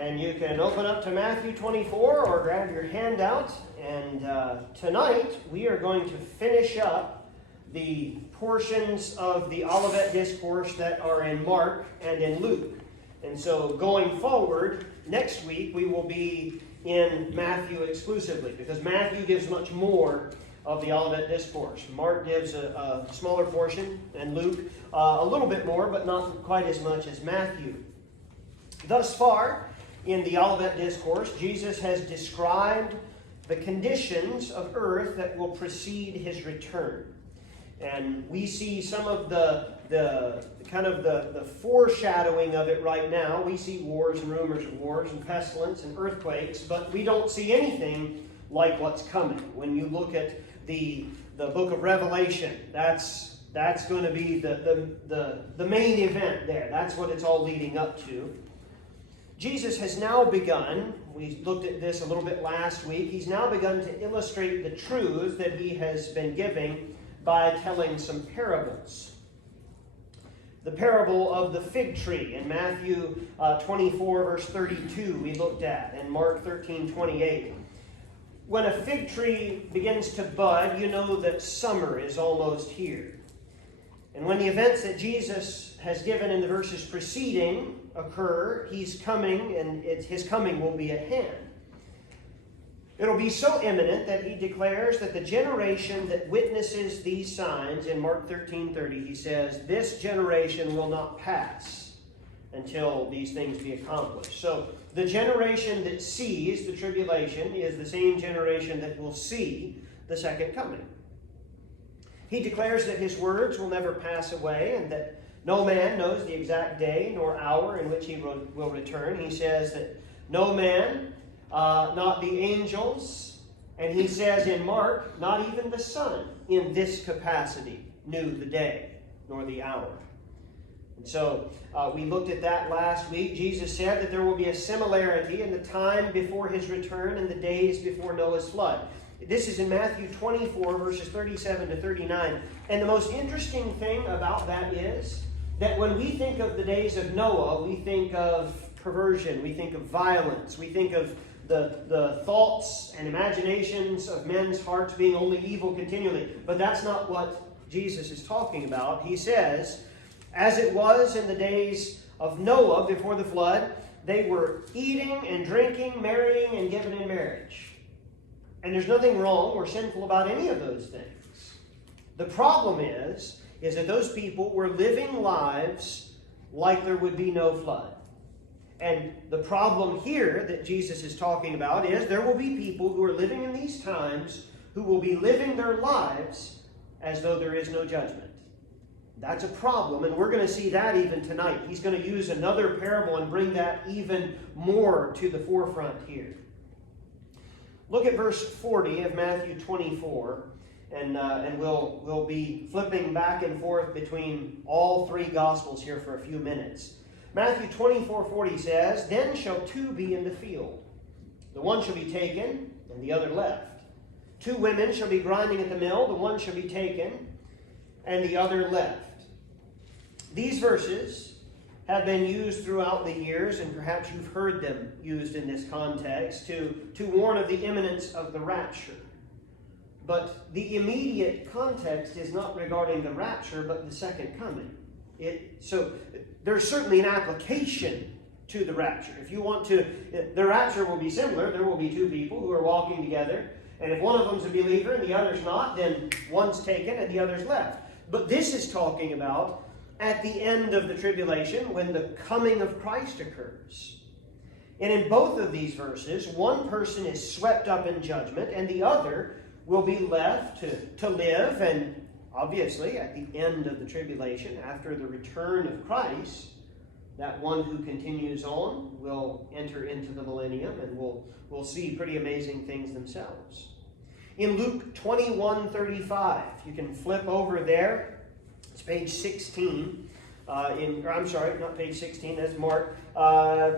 And you can open up to Matthew 24 or grab your handout. And tonight we are going to finish up the portions of the Olivet Discourse that are in Mark and in Luke. And so going forward, next week we will be in Matthew exclusively, because Matthew gives much more of the Olivet Discourse. Mark gives a smaller portion, and Luke a little bit more, but not quite as much as Matthew. Thus far, in the Olivet Discourse, Jesus has described the conditions of earth that will precede his return. And we see some of the foreshadowing of it right now. We see wars and rumors of wars and pestilence and earthquakes, but we don't see anything like what's coming. When you look at the book of Revelation, that's going to be the main event there. That's what it's all leading up to. Jesus has now begun, we looked at this a little bit last week, he's now begun to illustrate the truths that he has been giving by telling some parables. The parable of the fig tree in Matthew 24 verse 32 we looked at, and Mark 13:28. When a fig tree begins to bud, you know that summer is almost here. And when the events that Jesus has given in the verses preceding occur, he's coming, and his coming will be at hand. It'll be so imminent that he declares that the generation that witnesses these signs, in Mark 13:30, he says, this generation will not pass until these things be accomplished. So the generation that sees the tribulation is the same generation that will see the second coming. He declares that his words will never pass away, and that no man knows the exact day nor hour in which he will return. He says that no man, not the angels, and he says in Mark, not even the Son in this capacity knew the day nor the hour. And so we looked at that last week. Jesus said that there will be a similarity in the time before his return and the days before Noah's flood. This is in Matthew 24, verses 37 to 39. And the most interesting thing about that is that when we think of the days of Noah, we think of perversion, we think of violence, we think of the thoughts and imaginations of men's hearts being only evil continually. But that's not what Jesus is talking about. He says, as it was in the days of Noah before the flood, they were eating and drinking, marrying, and given in marriage. And there's nothing wrong or sinful about any of those things. The problem is that those people were living lives like there would be no flood. And the problem here that Jesus is talking about is there will be people who are living in these times who will be living their lives as though there is no judgment. That's a problem, and we're going to see that even tonight. He's going to use another parable and bring that even more to the forefront here. Look at verse 40 of Matthew 24, and we'll be flipping back and forth between all three Gospels here for a few minutes. Matthew 24:40 says, then shall two be in the field. The one shall be taken, and the other left. Two women shall be grinding at the mill. The one shall be taken, and the other left. These verses have been used throughout the years, and perhaps you've heard them used in this context to warn of the imminence of the rapture. But the immediate context is not regarding the rapture, but the second coming. So there's certainly an application to the rapture. If you want to, the rapture will be similar. There will be two people who are walking together, and if one of them's a believer and the other's not, then one's taken and the other's left. But this is talking about at the end of the tribulation, when the coming of Christ occurs. And in both of these verses, one person is swept up in judgment, and the other will be left to live. And obviously, at the end of the tribulation, after the return of Christ, that one who continues on will enter into the millennium, and will see pretty amazing things themselves. In Luke 21:35, you can flip over there. It's page 16. I'm sorry, not page 16, that's Mark.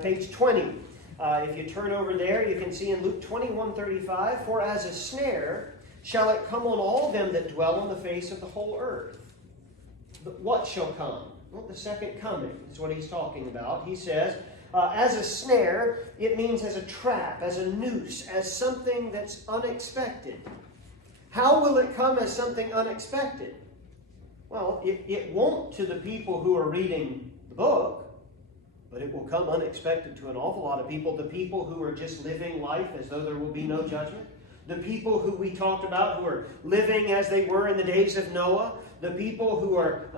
Page 20. If you turn over there, you can see in Luke 21:35, for as a snare shall it come on all them that dwell on the face of the whole earth. But what shall come? Well, the second coming is what he's talking about. He says, As a snare, it means as a trap, as a noose, as something that's unexpected. How will it come as something unexpected? Well, it won't to the people who are reading the book, but it will come unexpected to an awful lot of people. The people who are just living life as though there will be no judgment. The people who we talked about who are living as they were in the days of Noah. The people who are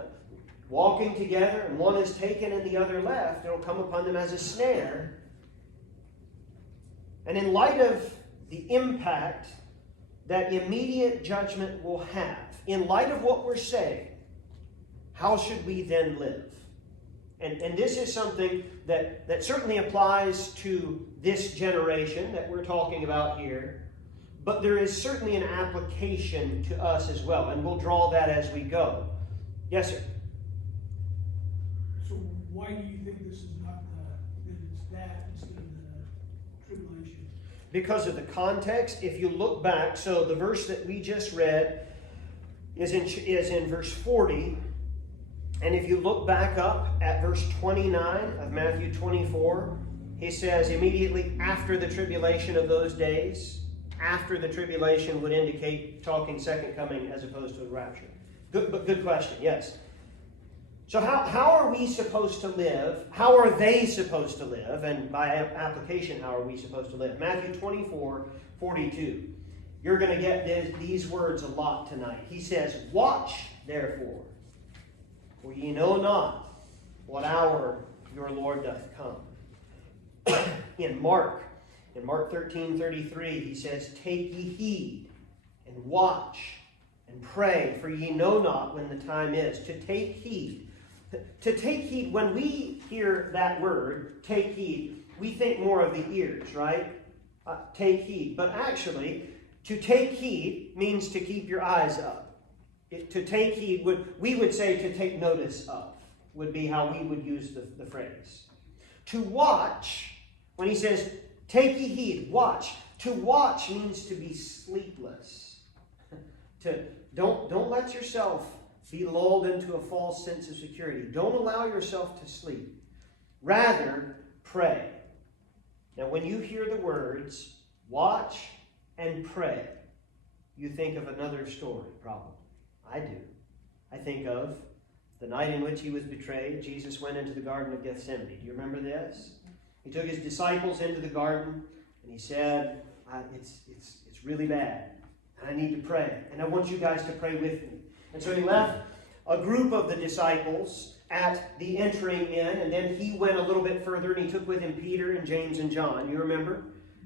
walking together and one is taken and the other left. It'll come upon them as a snare. And in light of the impact that immediate judgment will have, in light of what we're saying, how should we then live? And this is something that certainly applies to this generation that we're talking about here. But there is certainly an application to us as well. And we'll draw that as we go. Yes, sir? So why do you think this is not that it's that instead of the tribulation? Because of the context. If you look back, so the verse that we just read is in verse 40. And if you look back up at verse 29 of Matthew 24, he says, immediately after the tribulation of those days, after the tribulation would indicate talking second coming as opposed to the rapture. Good question, yes. So how are we supposed to live? How are they supposed to live? And by application, how are we supposed to live? Matthew 24:42. You're going to get these words a lot tonight. He says, watch, therefore, for ye know not what hour your Lord doth come. In Mark 13:33, he says, take ye heed and watch and pray, for ye know not when the time is. To take heed. To take heed, when we hear that word, take heed, we think more of the ears, right? Take heed. But actually, to take heed means to keep your eyes up. To take heed, we would say to take notice of, would be how we would use the phrase. To watch, when he says, take ye heed, watch. To watch means to be sleepless. Don't let yourself be lulled into a false sense of security. Don't allow yourself to sleep. Rather, pray. Now, when you hear the words, watch and pray, you think of another story, probably. I do. I think of the night in which he was betrayed. Jesus went into the Garden of Gethsemane. Do you remember this? He took his disciples into the garden and he said, it's really bad. And I need to pray. And I want you guys to pray with me. And so he left a group of the disciples at the entering in. And then he went a little bit further and he took with him Peter and James and John. You remember?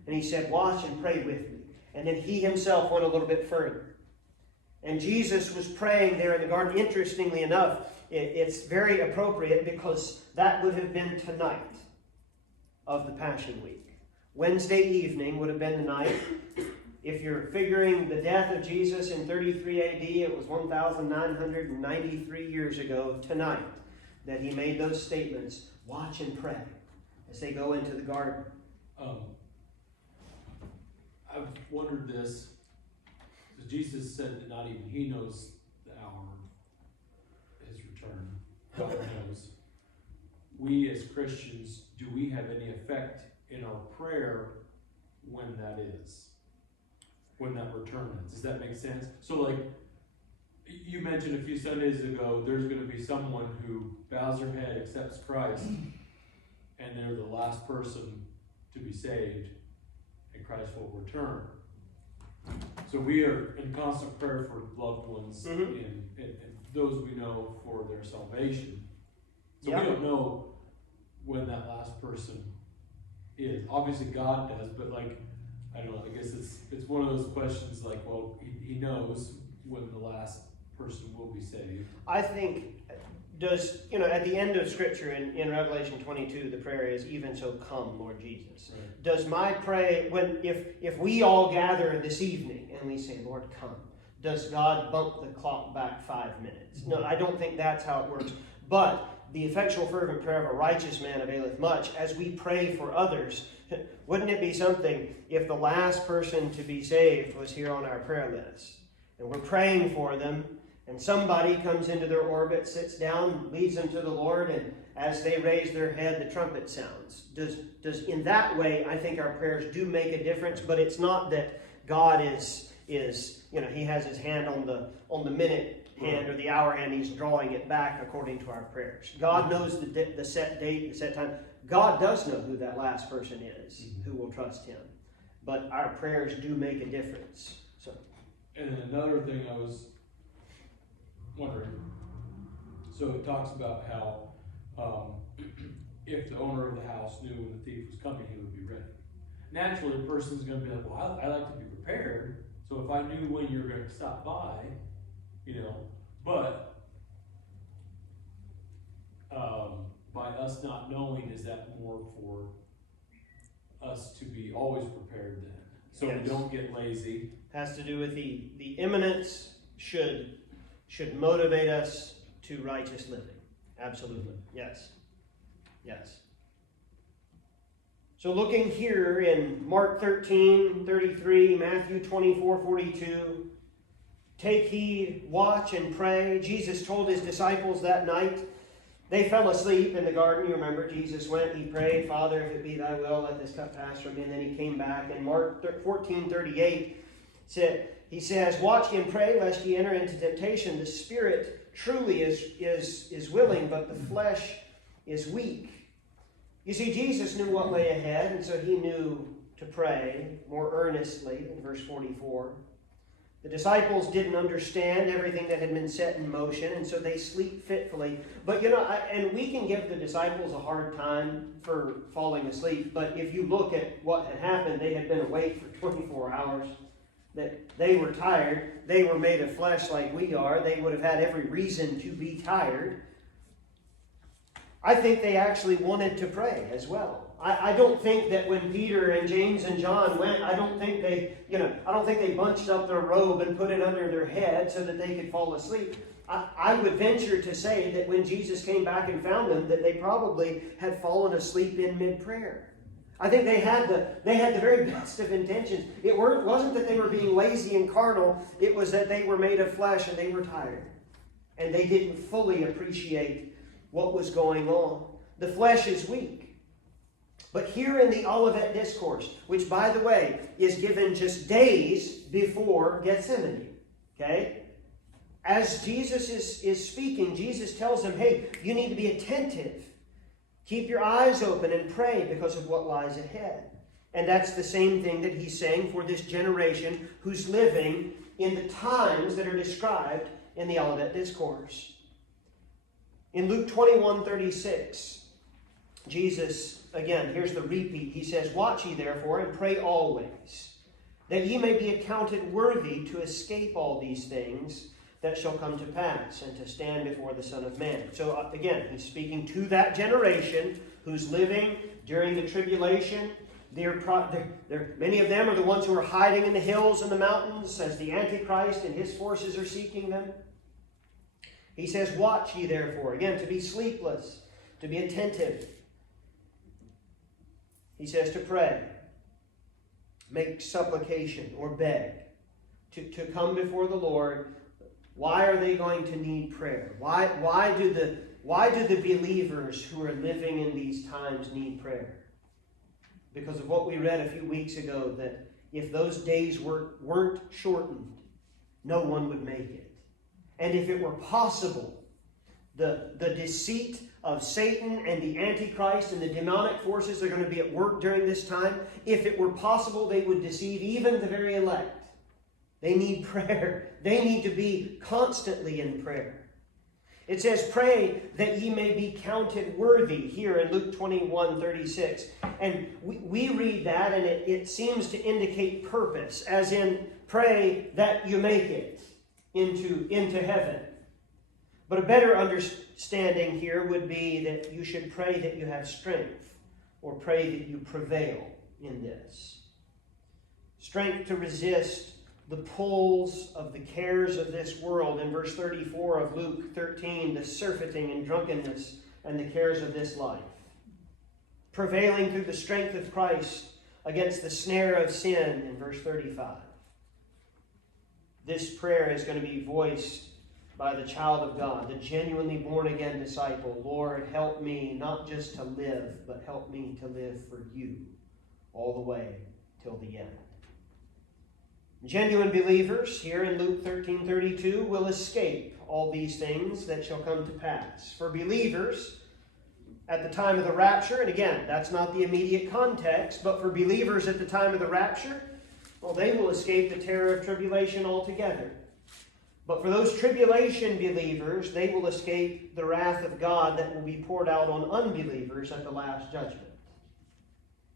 And he said, watch and pray with me. And then he himself went a little bit further. And Jesus was praying there in the garden. Interestingly enough, it's very appropriate because that would have been tonight of the Passion Week. Wednesday evening would have been the night. If you're figuring the death of Jesus in 33 AD, it was 1,993 years ago tonight that he made those statements, watch and pray, as they go into the garden. I've wondered this, because Jesus said that not even he knows the hour of his return. God knows. We as Christians, do we have any effect in our prayer when that is? When that return is? Does that make sense? So like, you mentioned a few Sundays ago, there's going to be someone who bows their head, accepts Christ, and they're the last person to be saved, and Christ will return. So we are in constant prayer for loved ones and those we know for their salvation. So we don't know when that last person is. Obviously God does, but like, I don't know, I guess it's one of those questions like, well, he knows when the last person will be saved. I think, at the end of Scripture in Revelation 22, the prayer is, even so come, Lord Jesus. Right. Does my prayer, if we all gather this evening and we say, Lord, come, does God bump the clock back 5 minutes? No, I don't think that's how it works. But the effectual fervent prayer of a righteous man availeth much. As we pray for others, wouldn't it be something if the last person to be saved was here on our prayer list? And we're praying for them, And somebody comes into their orbit, sits down, leads them to the Lord, and as they raise their head, the trumpet sounds. Does in that way, I think our prayers do make a difference, but it's not that God is he has his hand on the minute hand or the hour hand, he's drawing it back according to our prayers. God knows the set date, the set time. God does know who that last person is, who will trust him. But our prayers do make a difference. So, and then another thing I was wondering, so it talks about how if the owner of the house knew when the thief was coming, he would be ready. Naturally, a person's going to be like, well, I like to be prepared, so if I knew when you were going to stop by, but by us not knowing, is that more for us to be always prepared then? So yes. We don't get lazy. Has to do with the imminence should motivate us to righteous living. Absolutely. Yes. Yes. So looking here in Mark 13:33, Matthew 24:42, take heed, watch, and pray. Jesus told his disciples that night. They fell asleep in the garden. You remember, Jesus went, he prayed, Father, if it be thy will, let this cup pass from me. And then he came back. And Mark 14:38 he says, watch and pray, lest ye enter into temptation. The spirit truly is willing, but the flesh is weak. You see, Jesus knew what lay ahead, and so he knew to pray more earnestly in verse 44. The disciples didn't understand everything that had been set in motion, and so they sleep fitfully. But and we can give the disciples a hard time for falling asleep, but if you look at what had happened, they had been awake for 24 hours. That they were tired. They were made of flesh like we are. They would have had every reason to be tired. I think they actually wanted to pray as well. I don't think that when Peter and James and John went, I don't think they bunched up their robe and put it under their head so that they could fall asleep. I would venture to say that when Jesus came back and found them, that they probably had fallen asleep in mid-prayer. I think they had the very best of intentions. It wasn't that they were being lazy and carnal. It was that they were made of flesh and they were tired. And they didn't fully appreciate what was going on. The flesh is weak. But here in the Olivet Discourse, which, by the way, is given just days before Gethsemane, okay? As Jesus is speaking, Jesus tells them, hey, you need to be attentive. Keep your eyes open and pray because of what lies ahead. And that's the same thing that he's saying for this generation who's living in the times that are described in the Olivet Discourse. In Luke 21:36, Jesus, again, here's the repeat. He says, watch ye therefore and pray always, that ye may be accounted worthy to escape all these things that shall come to pass, and to stand before the Son of Man. So again, he's speaking to that generation who's living during the tribulation. Many of them are the ones who are hiding in the hills and the mountains as the Antichrist and his forces are seeking them. He says, watch ye therefore. Again, to be sleepless, to be attentive. He says to pray, make supplication or beg, to come before the Lord. Why are they going to need prayer? Why do the believers who are living in these times need prayer? Because of what we read a few weeks ago, that if those days weren't shortened, no one would make it. And if it were possible, the deceit of Satan and the Antichrist and the demonic forces that are going to be at work during this time, if it were possible, they would deceive even the very elect. They need prayer. They need to be constantly in prayer. It says, pray that ye may be counted worthy here in Luke 21:36. And we read that and it seems to indicate purpose, as in pray that you make it into heaven. But a better understanding here would be that you should pray that you have strength, or pray that you prevail in this. Strength to resist the pulls of the cares of this world. In verse 34 of Luke 13, the surfeiting and drunkenness and the cares of this life. Prevailing through the strength of Christ against the snare of sin in verse 35. This prayer is going to be voiced by the child of God, the genuinely born-again disciple. Lord, help me not just to live, but help me to live for you all the way till the end. Genuine believers, here in Luke 13:32, will escape all these things that shall come to pass. For believers, at the time of the rapture, and again, that's not the immediate context, but for believers at the time of the rapture, well, they will escape the terror of tribulation altogether. But for those tribulation believers, they will escape the wrath of God that will be poured out on unbelievers at the last judgment,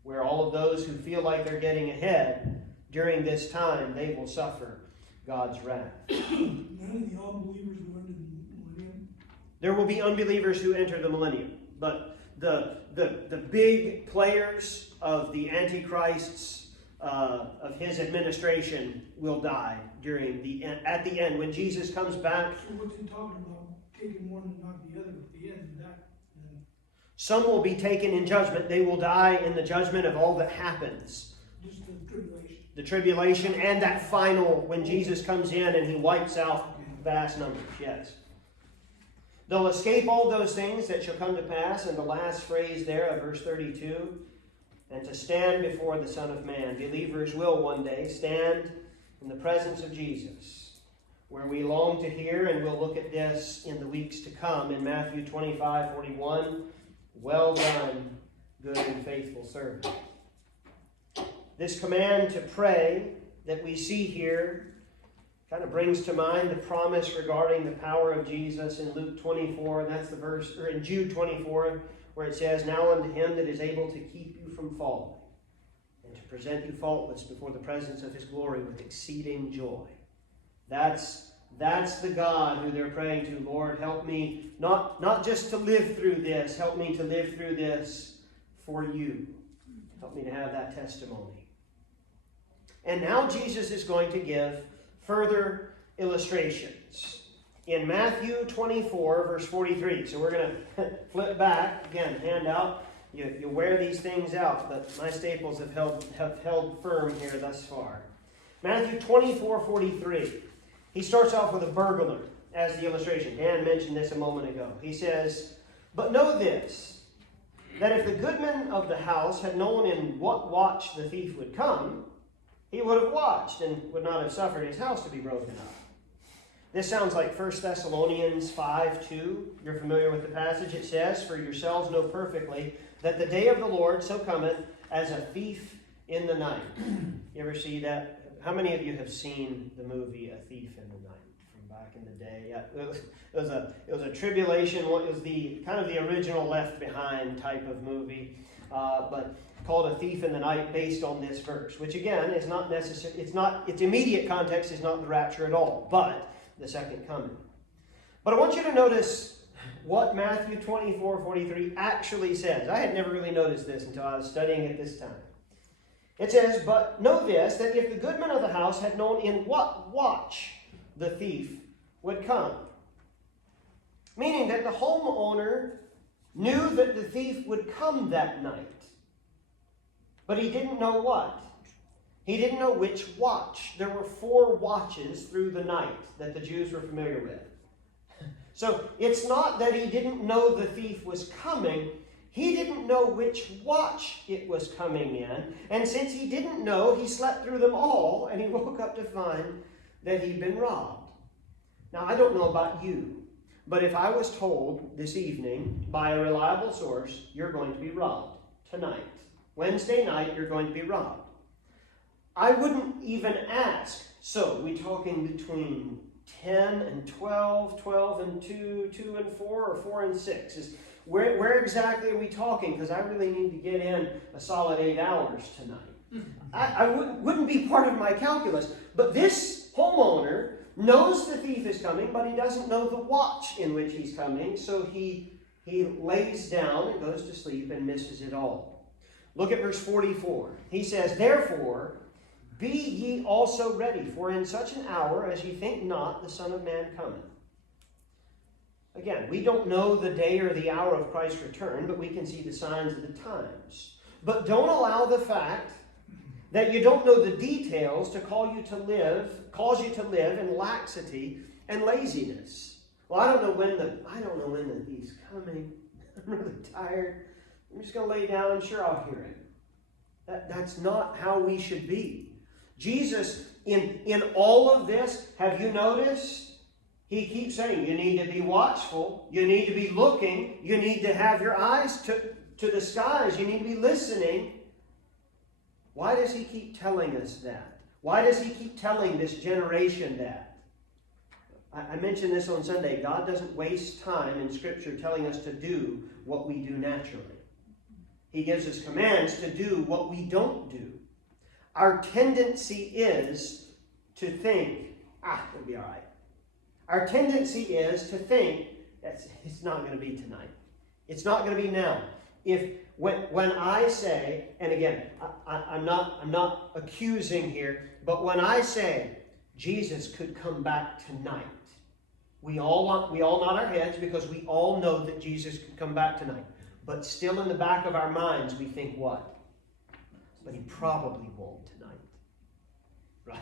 where all of those who feel like they're getting ahead during this time, they will suffer God's wrath. None of the unbelievers go into the millennium. There will be unbelievers who enter the millennium, but the big players of the Antichrist's of his administration will die at the end when Jesus comes back. So what's he talking about? Taking one and not the other at the end of that? Some will be taken in judgment. They will die in the judgment of all that happens. Just the tribulation. The tribulation and that final when Jesus comes in and he wipes out vast numbers. Yes. They'll escape all those things that shall come to pass. And the last phrase there of verse 32, and to stand before the Son of Man. Believers will one day stand in the presence of Jesus, where we long to hear, and we'll look at this in the weeks to come in Matthew 25:41. Well done, good and faithful servant. This command to pray that we see here kind of brings to mind the promise regarding the power of Jesus in Luke 24. That's the verse, or in Jude 24, where it says, "Now unto him that is able to keep you from falling, and to present you faultless before the presence of his glory with exceeding joy." That's the God who they're praying to. Lord, help me not just to live through this. Help me to live through this for you. Help me to have that testimony. And now Jesus is going to give further illustrations. In Matthew 24, verse 43. So we're going to flip back. Again, handout. You wear these things out, but my staples have held firm here thus far. Matthew 24:43. He starts off with a burglar as the illustration. Dan mentioned this a moment ago. He says, "But know this, that if the goodman of the house had known in what watch the thief would come, he would have watched and would not have suffered his house to be broken up." This sounds like 1 Thessalonians 5:2. You're familiar with the passage. It says, "For yourselves know perfectly that the day of the Lord so cometh as a thief in the night." You ever see that? How many of you have seen the movie A Thief in the Night from back in the day? Yeah, it was a tribulation. It was the kind of the original Left Behind type of movie, but called A Thief in the Night, based on this verse, which again is not necessary. Its immediate context is not the rapture at all, but the second coming. But I want you to notice what Matthew 24:43 actually says. I had never really noticed this until I was studying it this time. It says, "But know this, that if the goodman of the house had known in what watch the thief would come." Meaning that the homeowner knew that the thief would come that night. But he didn't know what. He didn't know which watch. There were 4 watches through the night that the Jews were familiar with. So it's not that he didn't know the thief was coming. He didn't know which watch it was coming in. And since he didn't know, he slept through them all, and he woke up to find that he'd been robbed. Now, I don't know about you, but if I was told this evening by a reliable source, you're going to be robbed tonight, Wednesday night, you're going to be robbed, I wouldn't even ask, so we talking between 10 and 12, 12 and 2, 2 and 4, or 4 and 6? Where exactly are we talking? Because I really need to get in a solid 8 hours tonight. I wouldn't be part of my calculus. But this homeowner knows the thief is coming, but he doesn't know the watch in which he's coming. So he lays down and goes to sleep and misses it all. Look at verse 44. He says, "Therefore, be ye also ready, for in such an hour as ye think not, the Son of Man cometh." Again, we don't know the day or the hour of Christ's return, but we can see the signs of the times. But don't allow the fact that you don't know the details to cause you to live in laxity and laziness. Well, I don't know when he's coming. I'm really tired. I'm just going to lay down and sure I'll hear him. That's not how we should be. Jesus, in all of this, have you noticed? He keeps saying, you need to be watchful. You need to be looking. You need to have your eyes to the skies. You need to be listening. Why does he keep telling us that? Why does he keep telling this generation that? I mentioned this on Sunday. God doesn't waste time in Scripture telling us to do what we do naturally. He gives us commands to do what we don't do. Our tendency is to think, it'll be all right. Our tendency is to think, it's not going to be tonight. It's not going to be now. When I say, and again, I'm not accusing here, but when I say Jesus could come back tonight, we all nod our heads because we all know that Jesus could come back tonight. But still in the back of our minds, we think what? But he probably won't tonight. Right?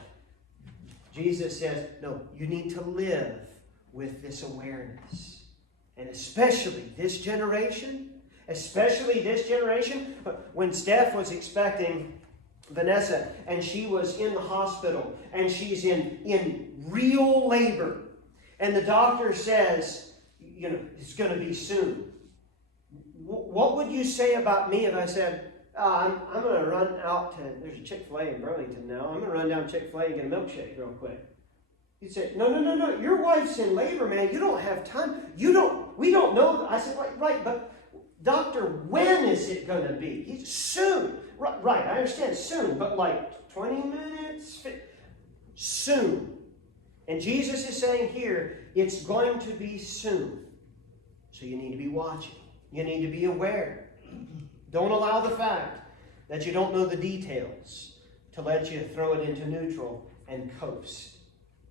Jesus says, no, you need to live with this awareness. And especially this generation, when Steph was expecting Vanessa and she was in the hospital and she's in real labor and the doctor says, it's going to be soon. What would you say about me if I said, I'm going to run out to, there's a Chick-fil-A in Burlington now. I'm going to run down to Chick-fil-A and get a milkshake real quick. You'd say, no. Your wife's in labor, man. You don't have time. We don't know. I said, right, but doctor, when is it going to be? Soon. Right, I understand soon, but like 20 minutes? Soon. And Jesus is saying here, it's going to be soon. So you need to be watching. You need to be aware. Don't allow the fact that you don't know the details to let you throw it into neutral and coast.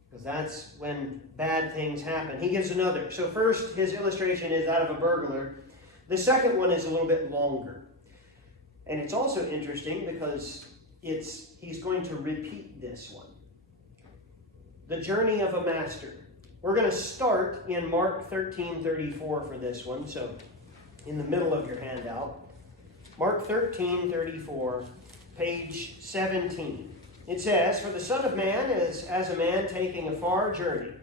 Because that's when bad things happen. He gives another. So first, his illustration is out of a burglar. The second one is a little bit longer. And it's also interesting because he's going to repeat this one. The journey of a master. We're going to start in Mark 13:34 for this one. So in the middle of your handout. Mark 13:34, page 17. It says, "For the Son of Man is as a man taking a far journey,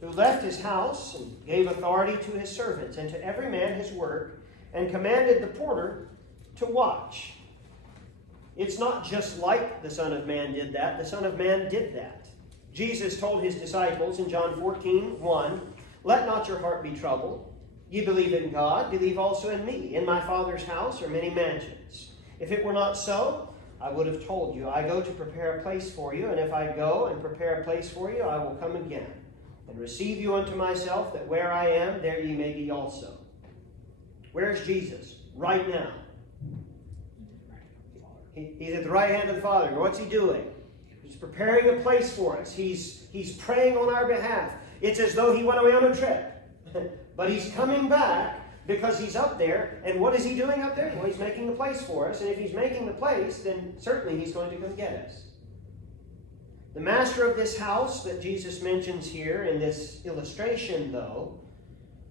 who left his house and gave authority to his servants, and to every man his work, and commanded the porter to watch." It's not just like the Son of Man did that. The Son of Man did that. Jesus told his disciples in John 14:1, "Let not your heart be troubled. Ye believe in God, believe also in me. In my Father's house are many mansions. If it were not so, I would have told you. I go to prepare a place for you, and if I go and prepare a place for you, I will come again and receive you unto myself, that where I am, there ye may be also." Where's Jesus? Right now. He's at the right hand of the Father. What's he doing? He's preparing a place for us. He's praying on our behalf. It's as though he went away on a trip. But he's coming back because he's up there. And what is he doing up there? Well, he's making a place for us. And if he's making the place, then certainly he's going to come get us. The master of this house that Jesus mentions here in this illustration, though,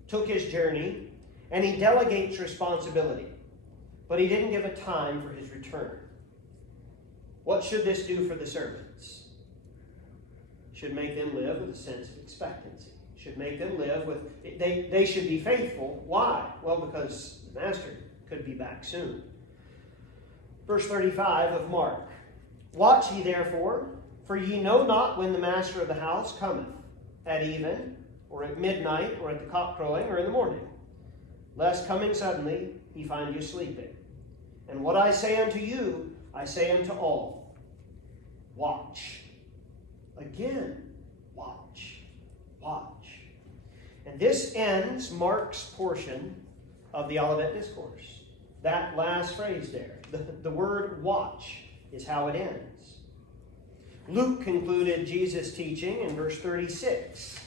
took his journey and he delegates responsibility. But he didn't give a time for his return. What should this do for the servants? Should make them live with a sense of expectancy. Should make them live with, they should be faithful. Why? Well, because the master could be back soon. Verse 35 of Mark. "Watch ye therefore, for ye know not when the master of the house cometh, at even, or at midnight, or at the cock crowing, or in the morning, lest coming suddenly he find you sleeping. And what I say unto you, I say unto all, watch." Again, watch. Watch. And this ends Mark's portion of the Olivet Discourse. That last phrase there, the word watch, is how it ends. Luke concluded Jesus' teaching in verse 36.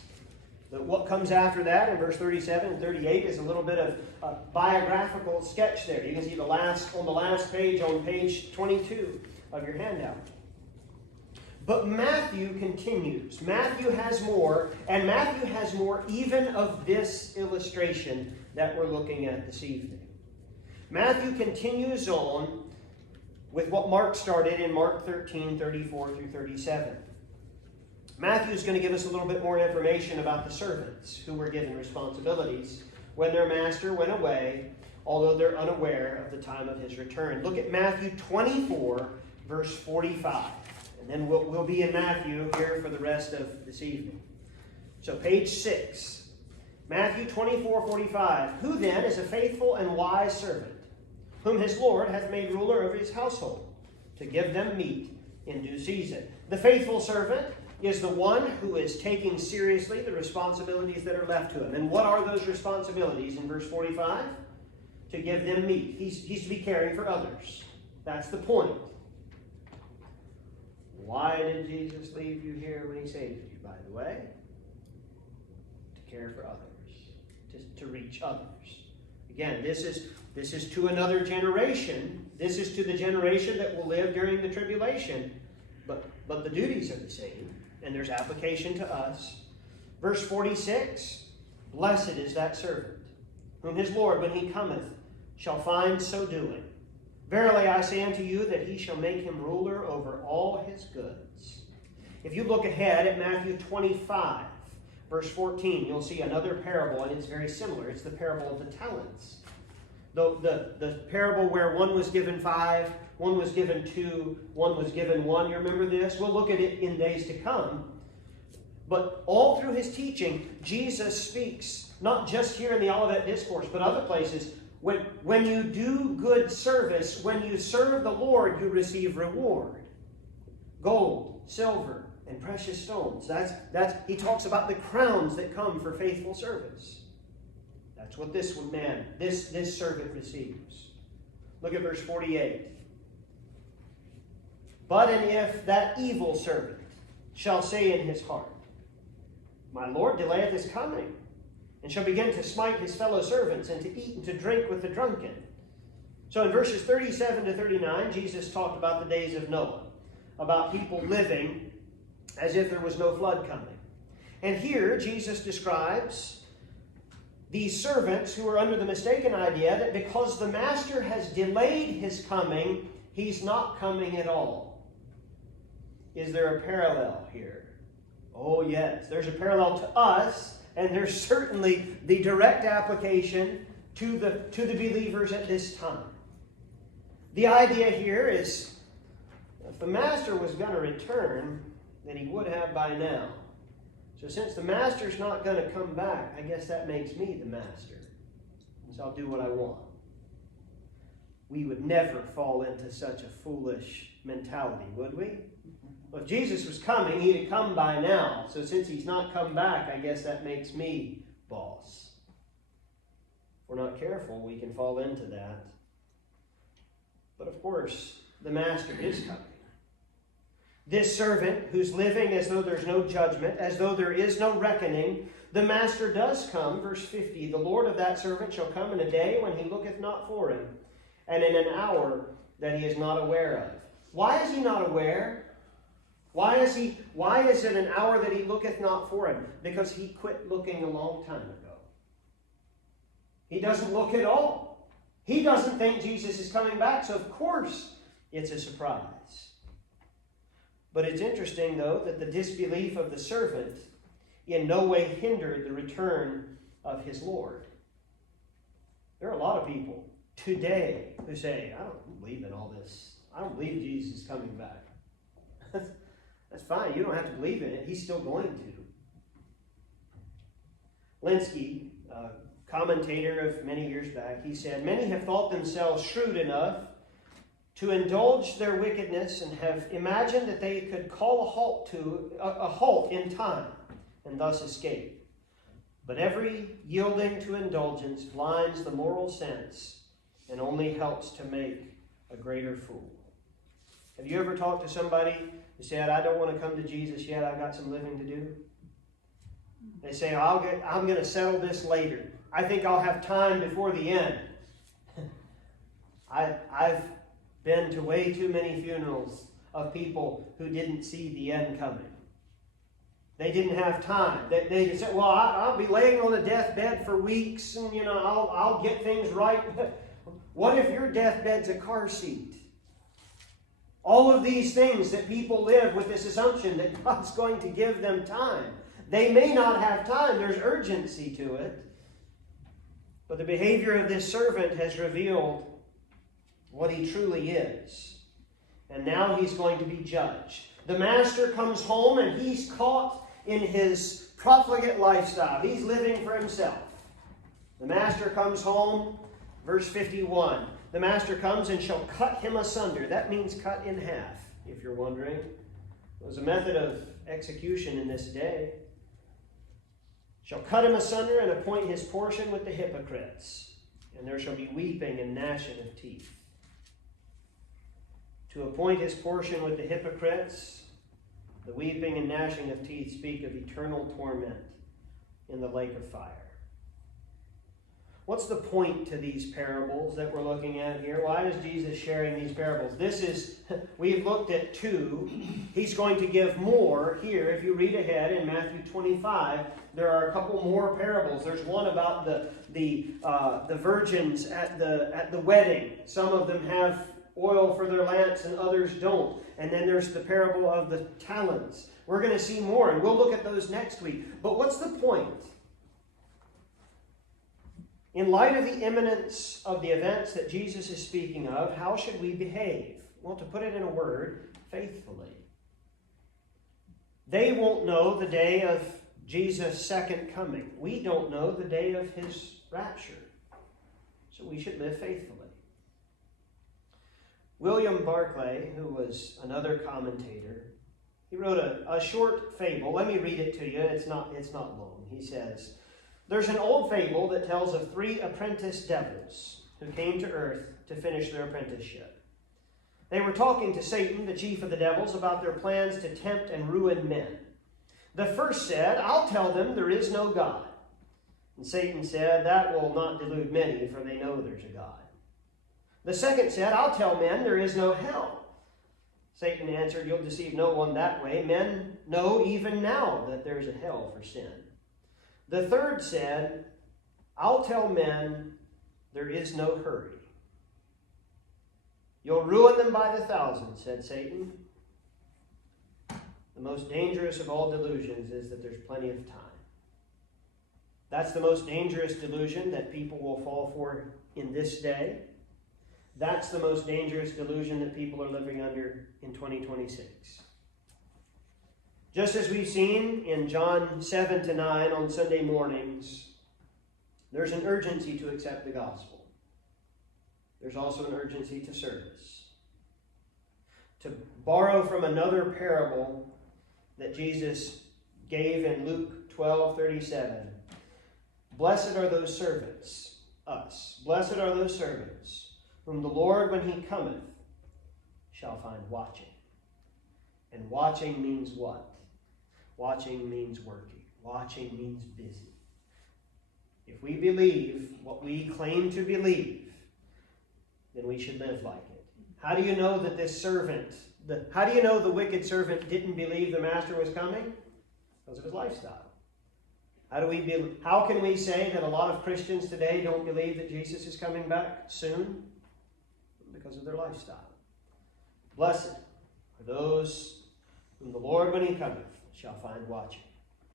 But what comes after that in verse 37 and 38 is a little bit of a biographical sketch there. You can see on the last page, on page 22 of your handout. But Matthew continues. Matthew has more, and Matthew has more even of this illustration that we're looking at this evening. Matthew continues on with what Mark started in Mark 13, 34 through 37. Matthew is going to give us a little bit more information about the servants who were given responsibilities when their master went away, although they're unaware of the time of his return. Look at Matthew 24, verse 45. And then we'll be in Matthew here for the rest of this evening. So page 6. Matthew 24, 45. Who then is a faithful and wise servant, whom his Lord hath made ruler over his household, to give them meat in due season? The faithful servant is the one who is taking seriously the responsibilities that are left to him. And what are those responsibilities in verse 45? To give them meat. He's to be caring for others. That's the point. Why did Jesus leave you here when he saved you, by the way? To care for others. To reach others. Again, this is to another generation. This is to the generation that will live during the tribulation. But the duties are the same. And there's application to us. Verse 46, blessed is that servant, whom his Lord, when he cometh, shall find so doing. Verily I say unto you, that he shall make him ruler over all his goods. If you look ahead at Matthew 25, verse 14, you'll see another parable, and it's very similar. It's the parable of the talents. The parable where one was given 5, one was given 2, one was given 1. You remember this? We'll look at it in days to come. But all through his teaching, Jesus speaks, not just here in the Olivet Discourse, but other places. When you do good service, when you serve the Lord, you receive reward. Gold, silver, and precious stones. He talks about the crowns that come for faithful service. That's what this servant receives. Look at verse 48. But and if that evil servant shall say in his heart, my Lord delayeth his coming, and shall begin to smite his fellow servants, and to eat and to drink with the drunken. So in verses 37 to 39, Jesus talked about the days of Noah, about people living as if there was no flood coming. And here Jesus describes these servants who are under the mistaken idea that because the master has delayed his coming, he's not coming at all. Is there a parallel here? Oh yes, there's a parallel to us, and there's certainly the direct application to the believers at this time. The idea here is, if the master was going to return, then he would have by now. So since the master's not going to come back, I guess that makes me the master. So I'll do what I want. We would never fall into such a foolish mentality, would we? Well, if Jesus was coming, he'd have come by now. So since he's not come back, I guess that makes me boss. If we're not careful, we can fall into that. But of course, the master is coming. This servant who's living as though there's no judgment, as though there is no reckoning, the master does come. Verse 50, the Lord of that servant shall come in a day when he looketh not for him, and in an hour that he is not aware of. Why is he not aware? Why is it an hour that he looketh not for him? Because he quit looking a long time ago. He doesn't look at all. He doesn't think Jesus is coming back, so of course it's a surprise. But it's interesting, though, that the disbelief of the servant in no way hindered the return of his Lord. There are a lot of people today who say, I don't believe in all this. I don't believe Jesus is coming back. That's fine. You don't have to believe in it. He's still going to. Linsky, a commentator of many years back, he said, many have thought themselves shrewd enough to indulge their wickedness and have imagined that they could call a halt in time and thus escape. But every yielding to indulgence blinds the moral sense and only helps to make a greater fool. Have you ever talked to somebody who said, I don't want to come to Jesus yet, I've got some living to do? They say, I'm going to settle this later. I think I'll have time before the end. I've been to way too many funerals. of people who didn't see the end coming. They didn't have time. They said, well, I'll be laying on a deathbed for weeks, and I'll get things right. What if your deathbed's a car seat? All of these things that people live with this assumption that God's going to give them time. They may not have time. There's urgency to it. But the behavior of this servant has revealed what he truly is. And now he's going to be judged. The master comes home and he's caught in his profligate lifestyle. He's living for himself. The master comes home, verse 51. The master comes and shall cut him asunder. That means cut in half, if you're wondering. It was a method of execution in this day. Shall cut him asunder and appoint his portion with the hypocrites. And there shall be weeping and gnashing of teeth. To appoint his portion with the hypocrites, the weeping and gnashing of teeth speak of eternal torment in the lake of fire. What's the point to these parables that we're looking at here? Why is Jesus sharing these parables? We've looked at two. He's going to give more here. If you read ahead in Matthew 25, there are a couple more parables. There's one about the virgins at the wedding. Some of them have oil for their lamps and others don't. And then there's the parable of the talents. We're going to see more, and we'll look at those next week. But what's the point? In light of the imminence of the events that Jesus is speaking of, how should we behave? Well, to put it in a word, faithfully. They won't know the day of Jesus' second coming. We don't know the day of his rapture. So we should live faithfully. William Barclay, who was another commentator, he wrote a short fable. Let me read it to you. It's not long. He says, there's an old fable that tells of 3 apprentice devils who came to earth to finish their apprenticeship. They were talking to Satan, the chief of the devils, about their plans to tempt and ruin men. The first said, I'll tell them there is no God. And Satan said, that will not delude many, for they know there's a God. The second said, I'll tell men there is no hell. Satan answered, you'll deceive no one that way. Men know even now that there's a hell for sin. The third said, I'll tell men there is no hurry. You'll ruin them by the thousands, said Satan. The most dangerous of all delusions is that there's plenty of time. That's the most dangerous delusion that people will fall for in this day. That's the most dangerous delusion that people are living under in 2026. Just as we've seen in John 7 to 9 on Sunday mornings, there's an urgency to accept the gospel. There's also an urgency to service. To borrow from another parable that Jesus gave in Luke 12:37, blessed are those servants, us, blessed are those servants, whom the Lord, when he cometh, shall find watching. And watching means what? Watching means working. Watching means busy. If we believe what we claim to believe, then we should live like it. How do you know that this servant, how do you know the wicked servant didn't believe the master was coming? Because of his lifestyle. How can we say that a lot of Christians today don't believe that Jesus is coming back soon? Because of their lifestyle. Blessed are those whom the Lord, when he cometh, shall find watching.